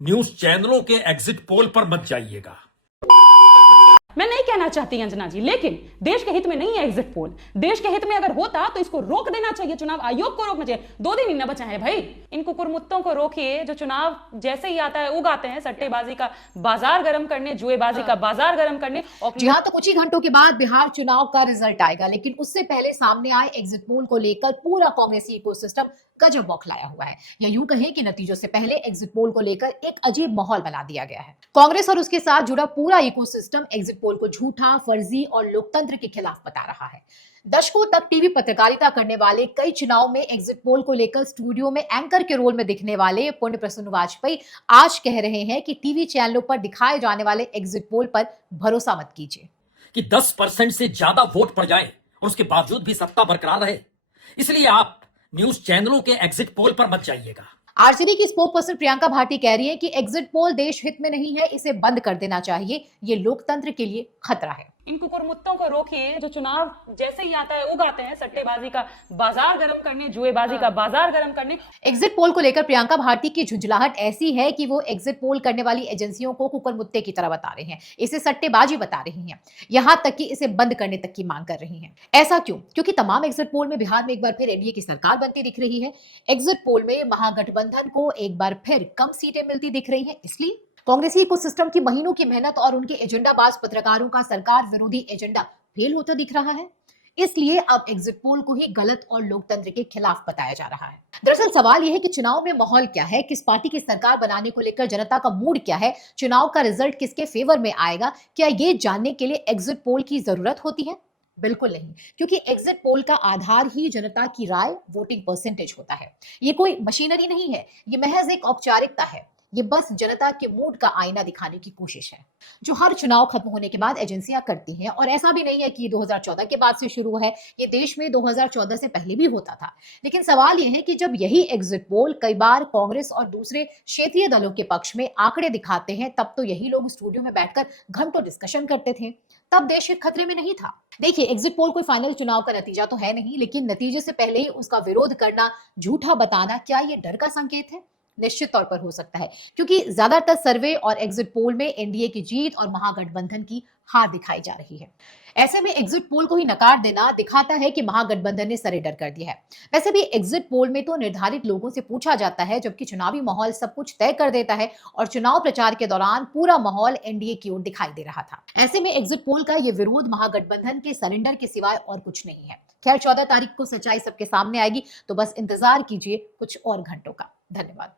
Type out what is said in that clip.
News चैनलों के exit poll पर मत जाइएगा। मैं नहीं कहना चाहती अंजना जी, लेकिन देश के हित में नहीं है एग्जिट पोल। देश के हित में अगर होता तो इसको रोक देना चाहिए, चुनाव आयोग को रोकना चाहिए। 2 दिन ही न बचा है भाई, इन कुकुरमुत्तों को रोकिए जो चुनाव जैसे ही आता है उगाते हैं सट्टेबाजी का बाजार गर्म करने, जुएबाजी का बाजार गर्म करने। जी हाँ, तो कुछ ही घंटों के बाद बिहार चुनाव का रिजल्ट आएगा, लेकिन उससे पहले सामने आए एग्जिट पोल को लेकर पूरा कांग्रेसी इकोसिस्टम गजब बौखलाया हुआ है, या यूं कहें कि नतीजों से पहले एग्जिट पोल को लेकर एक अजीब माहौल बना दिया गया है। कांग्रेस और उसके साथ जुड़ा पूरा इकोसिस्टम एग्जिट पोल को झूठा, फर्जी और लोकतंत्र के खिलाफ बता रहा है। दशकों तक टीवी पत्रकारिता करने वाले, कई चुनाव में एग्जिट पोल को लेकर स्टूडियो में एंकर के रोल में दिखने वाले पुण्य प्रसून वाजपेयी आज कह रहे हैं कि टीवी चैनलों पर दिखाए जाने वाले एग्जिट पोल पर भरोसा मत कीजिए। कि 10% से ज्यादा वोट पड़ जाए और उसके बावजूद भी सत्ता बरकरार रहे, इसलिए आप न्यूज चैनलों के एग्जिट पोल पर मत जाइएगा। आरजेडी की स्पोक्सपर्सन प्रियंका भाटी कह रही है कि एग्जिट पोल देश हित में नहीं है, इसे बंद कर देना चाहिए, ये लोकतंत्र के लिए खतरा है। इन कुकुरमुत्तों को रोकिए जो चुनाव जैसे ही आता है उगाते हैं सट्टेबाजी का बाजार गर्म करने, जुएबाजी का बाजार गर्म करने। एग्जिट पोल को लेकर प्रियंका भाटी की झुंझलाहट ऐसी है कि वो एग्जिट पोल करने वाली एजेंसियों को कुकुरमुत्ते की तरह बता रहे हैं, इसे सट्टेबाजी बता रही हैं, यहां तक कि इसे बंद करने तक की मांग कर रही हैं। ऐसा क्यों? क्योंकि तमाम एग्जिट पोल में बिहार में एक बार फिर एनडीए की सरकार बनती दिख रही है। एग्जिट पोल में महागठबंधन को एक बार फिर कम सीटें मिलती दिख रही है, इसलिए कांग्रेसी इकोसिस्टम की महीनों की मेहनत और उनके एजेंडाबाज पत्रकारों का सरकार विरोधी एजेंडा फेल होता दिख रहा है। इसलिए अब एग्जिट पोल को ही गलत और लोकतंत्र के खिलाफ बताया जा रहा है। दरअसल सवाल यह है कि चुनाव में माहौल क्या है, किस पार्टी की सरकार बनाने को लेकर जनता का मूड क्या है, चुनाव का रिजल्ट किसके फेवर में आएगा, क्या ये जानने के लिए एग्जिट पोल की जरूरत होती है? बिल्कुल नहीं, क्योंकि एग्जिट पोल का आधार ही जनता की राय, वोटिंग परसेंटेज होता है। ये कोई मशीनरी नहीं है, ये महज एक औपचारिकता है। ये बस जनता के मूड का आईना दिखाने की कोशिश है, जो हर चुनाव खत्म होने के बाद एजेंसियां करती हैं। और ऐसा भी नहीं है कि 2014 के बाद से शुरू है, ये देश में 2014 से पहले भी होता था। लेकिन सवाल यह है कि जब यही एग्जिट पोल कई बार कांग्रेस और दूसरे क्षेत्रीय दलों के पक्ष में आंकड़े दिखाते हैं, तब तो यही लोग स्टूडियो में बैठकर घंटों डिस्कशन करते थे। तब देश खतरे में नहीं था। देखिए, एग्जिट पोल कोई फाइनल चुनाव का नतीजा तो है नहीं, लेकिन नतीजे से पहले ही उसका विरोध करना, झूठा बताना, क्या ये डर का संकेत है? निश्चित तौर पर हो सकता है, क्योंकि ज्यादातर सर्वे और एग्जिट पोल में एनडीए की जीत और महागठबंधन की हार दिखाई जा रही है। ऐसे में एग्जिट पोल को ही नकार देना दिखाता है कि महागठबंधन ने सरेंडर कर दिया है। वैसे भी एग्जिट पोल में तो निर्धारित लोगों से पूछा जाता है, जबकि चुनावी माहौल सब कुछ तय कर देता है और चुनाव प्रचार के दौरान पूरा माहौल एनडीए की ओर दिखाई दे रहा था। ऐसे में एग्जिट पोल का ये विरोध महागठबंधन के सरेंडर के सिवाय और कुछ नहीं है। खैर, 14 तारीख को सच्चाई सबके सामने आएगी, तो बस इंतजार कीजिए कुछ और घंटों का। धन्यवाद।